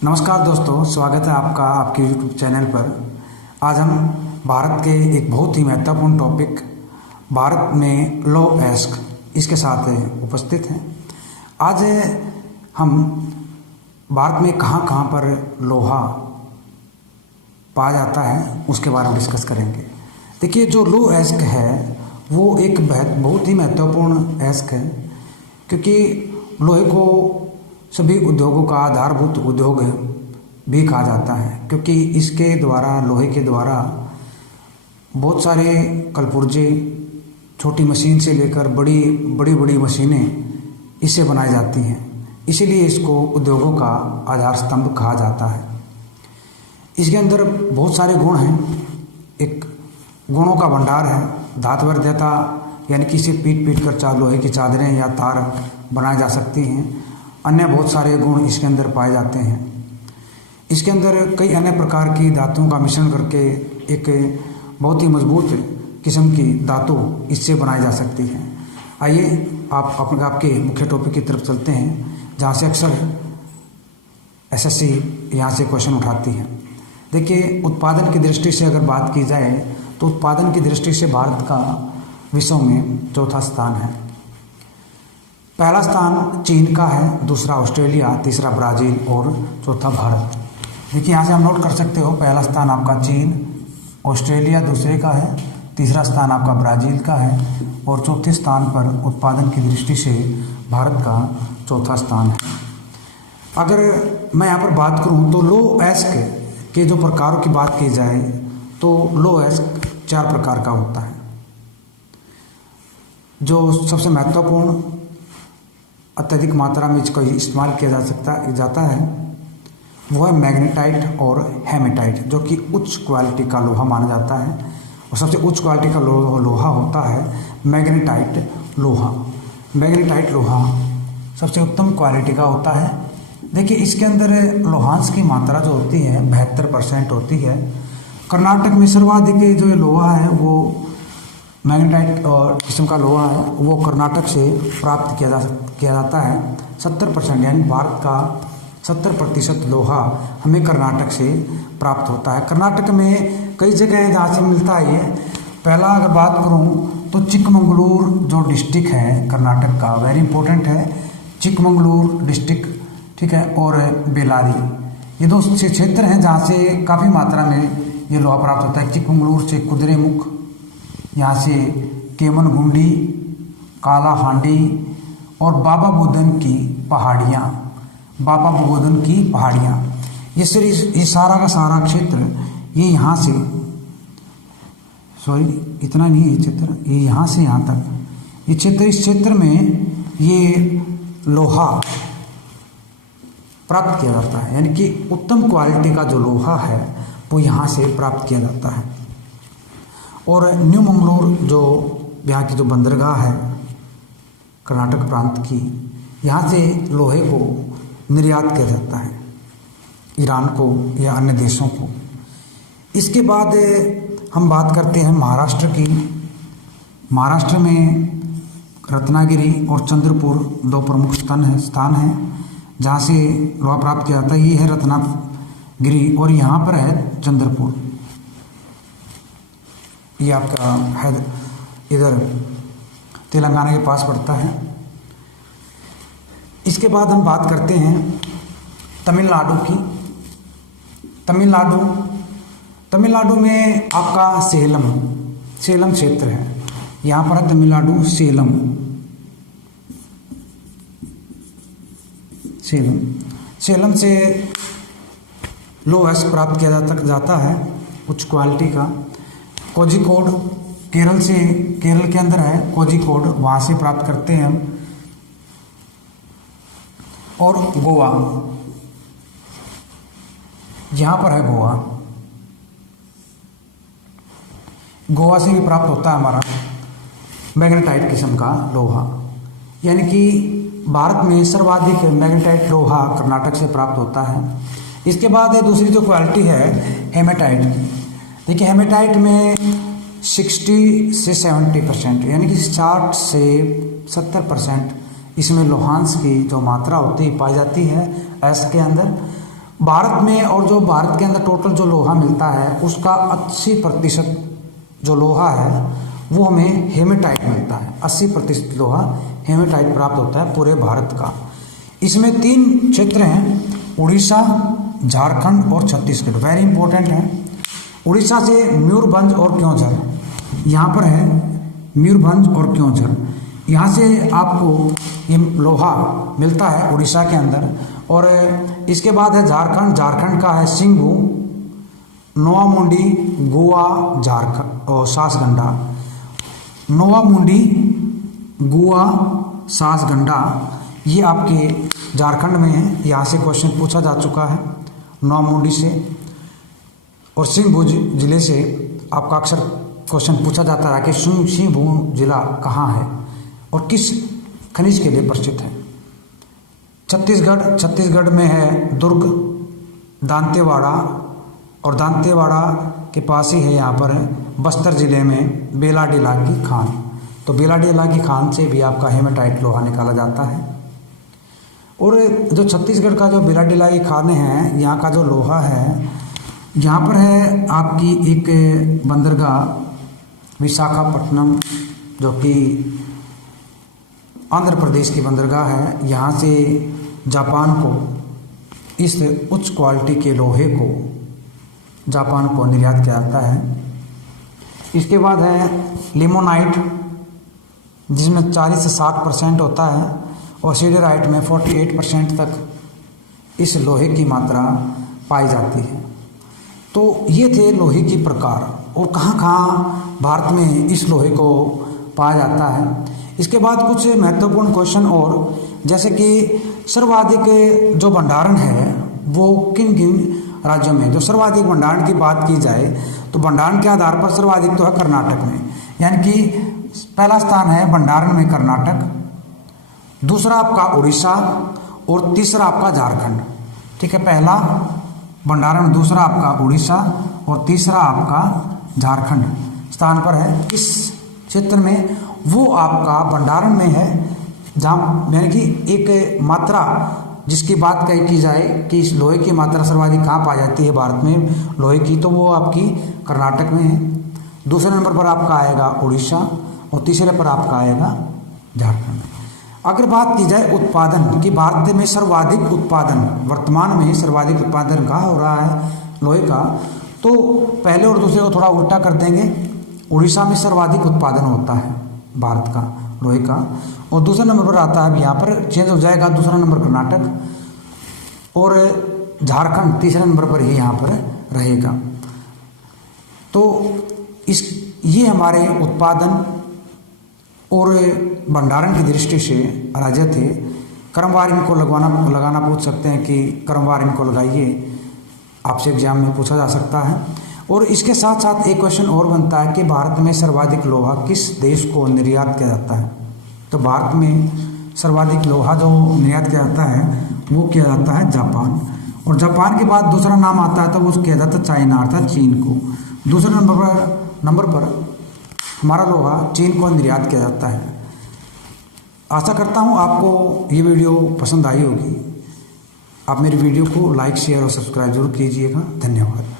नमस्कार दोस्तों, स्वागत है आपका आपके YouTube चैनल पर। आज हम भारत के एक बहुत ही महत्वपूर्ण टॉपिक भारत में लो एस्क इसके साथ उपस्थित हैं। आज हम भारत में कहाँ कहाँ पर लोहा पाया जाता है उसके बारे में डिस्कस करेंगे। देखिए, जो लो एस्क है वो एक बहुत ही महत्वपूर्ण एस्क है, क्योंकि लोहे को सभी उद्योगों का आधारभूत उद्योग भी कहा जाता है, क्योंकि इसके द्वारा लोहे के द्वारा बहुत सारे कलपुर्जे, छोटी मशीन से लेकर बड़ी बड़ी मशीनें इससे बनाई जाती हैं। इसीलिए इसको उद्योगों का आधार स्तंभ कहा जाता है। इसके अंदर बहुत सारे गुण हैं। एक गुणों का भंडार है। धातुवर्ध देता, यानी कि इसे पीट कर लोहे की चादरें या तार बनाई जा सकती हैं। अन्य बहुत सारे गुण इसके अंदर पाए जाते हैं। इसके अंदर कई अन्य प्रकार की धातुओं का मिश्रण करके एक बहुत ही मजबूत किस्म की धातु इससे बनाई जा सकती है। आइए आपके मुख्य टॉपिक की तरफ चलते हैं, जहाँ से अक्सर एसएससी यहाँ से क्वेश्चन उठाती है। देखिए, उत्पादन की दृष्टि से अगर बात की जाए तो उत्पादन की दृष्टि से भारत का विश्व में चौथा स्थान है। पहला स्थान चीन का है, दूसरा ऑस्ट्रेलिया, तीसरा ब्राज़ील और चौथा भारत। देखिए, यहाँ से हम नोट कर सकते हो, पहला स्थान आपका चीन, ऑस्ट्रेलिया दूसरे का है, तीसरा स्थान आपका ब्राज़ील का है और चौथे स्थान पर उत्पादन की दृष्टि से भारत का चौथा स्थान है। अगर मैं यहाँ पर बात करूँ तो लो एस्क के जो प्रकारों की बात की जाए तो लो एस्क 4 प्रकार का होता है। जो सबसे महत्वपूर्ण अत्यधिक मात्रा में इसका इस्तेमाल किया जाता है वो है मैग्नेटाइट और हेमेटाइट, जो कि उच्च क्वालिटी का लोहा माना जाता है। और सबसे उच्च क्वालिटी का लोहा होता है मैग्नेटाइट लोहा। मैग्नेटाइट लोहा सबसे उत्तम क्वालिटी का होता है। देखिए, इसके अंदर लोहांश की मात्रा जो होती है 72% होती है। कर्नाटक में सर्वाधिक जो लोहा है वो मैग्नेटाइट और किस्म का लोहा है, वो कर्नाटक से प्राप्त किया जाता है। 70%, यानी भारत का 70% लोहा हमें कर्नाटक से प्राप्त होता है। कर्नाटक में कई जगह हैं जहाँ से मिलता है ये। पहला अगर बात करूँ तो चिकमंगलूर जो डिस्ट्रिक्ट है कर्नाटक का, वेरी इंपॉर्टेंट है, चिकमंगलूर डिस्ट्रिक्ट, ठीक है, और बेलारी, ये 2 क्षेत्र हैं जहाँ से काफ़ी मात्रा में ये लोहा प्राप्त होता है। चिकमंगलूर से कुद्रेमुख, यहाँ से केमनगुंडी, काला हांडी और बाबा बुदन की पहाड़ियाँ, ये सारा का सारा क्षेत्र ये यहाँ से, इतना नहीं, ये क्षेत्र ये यहाँ से यहाँ तक, ये क्षेत्र, इस क्षेत्र में ये लोहा प्राप्त किया जाता है। यानी कि उत्तम क्वालिटी का जो लोहा है वो यहाँ से प्राप्त किया जाता है। और न्यू मंगलोर जो यहाँ की जो बंदरगाह है कर्नाटक प्रांत की, यहाँ से लोहे को निर्यात किया जाता है ईरान को या अन्य देशों को। इसके बाद हम बात करते हैं महाराष्ट्र की। महाराष्ट्र में रत्नागिरी और चंद्रपुर 2 प्रमुख स्थान हैं जहाँ से लोहा प्राप्त किया जाता है। ये है रत्नागिरी और यहाँ पर है चंद्रपुर, ये आपका है इधर तेलंगाना के पास पड़ता है। इसके बाद हम बात करते हैं तमिलनाडु की। तमिलनाडु में आपका सेलम क्षेत्र है। यहाँ पर है तमिलनाडु, सेलम से लो एस्क प्राप्त किया जाता है उच्च क्वालिटी का। कोझिकोड केरल के अंदर है कोझिकोड, वहाँ से प्राप्त करते हैं हम। और गोवा, यहाँ पर है गोवा से भी प्राप्त होता है हमारा मैग्नेटाइट किस्म का लोहा। यानी कि भारत में सर्वाधिक मैग्नेटाइट लोहा कर्नाटक से प्राप्त होता है। इसके बाद दूसरी जो क्वालिटी है हेमेटाइट की। देखिए, हेमेटाइट में 60 से 70%, यानी कि 60 से 70% इसमें लोहांश की जो मात्रा होती है पाई जाती है एस्क के अंदर। भारत में और जो भारत के अंदर टोटल जो लोहा मिलता है उसका 80% जो लोहा है वो हमें हेमेटाइट मिलता है। 80% लोहा हेमेटाइट प्राप्त होता है पूरे भारत का। इसमें 3 क्षेत्र हैं, उड़ीसा, झारखंड और छत्तीसगढ़। वेरी इंपॉर्टेंट है। उड़ीसा से मयूरभंज और क्योंझर, यहाँ पर है मयूरभंज और क्योंझर, यहाँ से आपको ये लोहा मिलता है उड़ीसा के अंदर। और इसके बाद है झारखंड, झारखंड का है सिंगू, नोआमुंडी, गोवा, झारखंड और सासगंडा। नोआमुंडी, गोवा, सासगंडा ये आपके झारखंड में है। यहाँ से क्वेश्चन पूछा जा चुका है नोआमुंडी से। और सिंहभूम जिले से आपका अक्सर क्वेश्चन पूछा जाता है कि सिंहभूम जिला कहाँ है और किस खनिज के लिए प्रसिद्ध है। छत्तीसगढ़ में है दुर्ग, दांतेवाड़ा, और दांतेवाड़ा के पास ही है यहाँ पर बस्तर जिले में बेलाडीला की खान। तो बेलाडीला की खान से भी आपका हेमेटाइट लोहा निकाला जाता है। और जो छत्तीसगढ़ का जो बेलाडीला की खानें हैं, यहाँ का जो लोहा है, यहाँ पर है आपकी एक बंदरगाह विशाखापट्टनम, जो कि आंध्र प्रदेश की बंदरगाह है। यहाँ से जापान को इस उच्च क्वालिटी के लोहे को जापान को निर्यात किया जाता है। इसके बाद है लिमोनाइट, जिसमें 40 से 60% होता है, और सिडराइट में 48% तक इस लोहे की मात्रा पाई जाती है। तो ये थे लोहे की प्रकार और कहाँ कहाँ भारत में इस लोहे को पाया जाता है। इसके बाद कुछ महत्वपूर्ण क्वेश्चन और, जैसे कि सर्वाधिक जो भंडारण है वो किन किन राज्यों में। जो सर्वाधिक भंडारण की बात की जाए तो भंडारण के आधार पर सर्वाधिक तो है कर्नाटक में, यानी कि पहला स्थान है भंडारण में कर्नाटक, दूसरा आपका उड़ीसा और तीसरा आपका झारखंड। ठीक है, पहला भंडारण, दूसरा आपका उड़ीसा और तीसरा आपका झारखंड स्थान पर है। इस क्षेत्र में वो आपका भंडारण में है जहाँ यानी कि एक मात्रा जिसकी बात की जाए कि इस लोहे की मात्रा सर्वाधिक कहाँ पाई जाती है भारत में लोहे की, तो वो आपकी कर्नाटक में है। दूसरे नंबर पर आपका आएगा उड़ीसा और तीसरे पर आपका आएगा झारखंड। अगर बात की जाए उत्पादन की, भारत में सर्वाधिक उत्पादन वर्तमान में सर्वाधिक उत्पादन कहाँ हो रहा है लोहे का, तो पहले और दूसरे को थोड़ा उल्टा कर देंगे। उड़ीसा में सर्वाधिक उत्पादन होता है भारत का लोहे का, और दूसरा नंबर पर आता है, यहाँ पर चेंज हो जाएगा, दूसरा नंबर कर्नाटक और झारखंड तीसरे नंबर पर ही यहाँ पर रहेगा। तो ये हमारे उत्पादन और भंडारण की दृष्टि से राज्य थे। क्रमवार इनको लगाना पूछ सकते हैं कि क्रमवार इनको लगाइए, आपसे एग्जाम में पूछा जा सकता है। और इसके साथ साथ एक क्वेश्चन और बनता है कि भारत में सर्वाधिक लोहा किस देश को निर्यात किया जाता है। तो भारत में सर्वाधिक लोहा जो निर्यात किया जाता है वो किया जाता है जापान, और जापान के बाद दूसरा नाम आता है तो वो किया जाता है चाइना अर्थात चीन को। दूसरे नंबर पर हमारा लोहा चीन को निर्यात किया जाता है। आशा करता हूँ आपको ये वीडियो पसंद आई होगी। आप मेरी वीडियो को लाइक, शेयर और सब्सक्राइब जरूर कीजिएगा। धन्यवाद।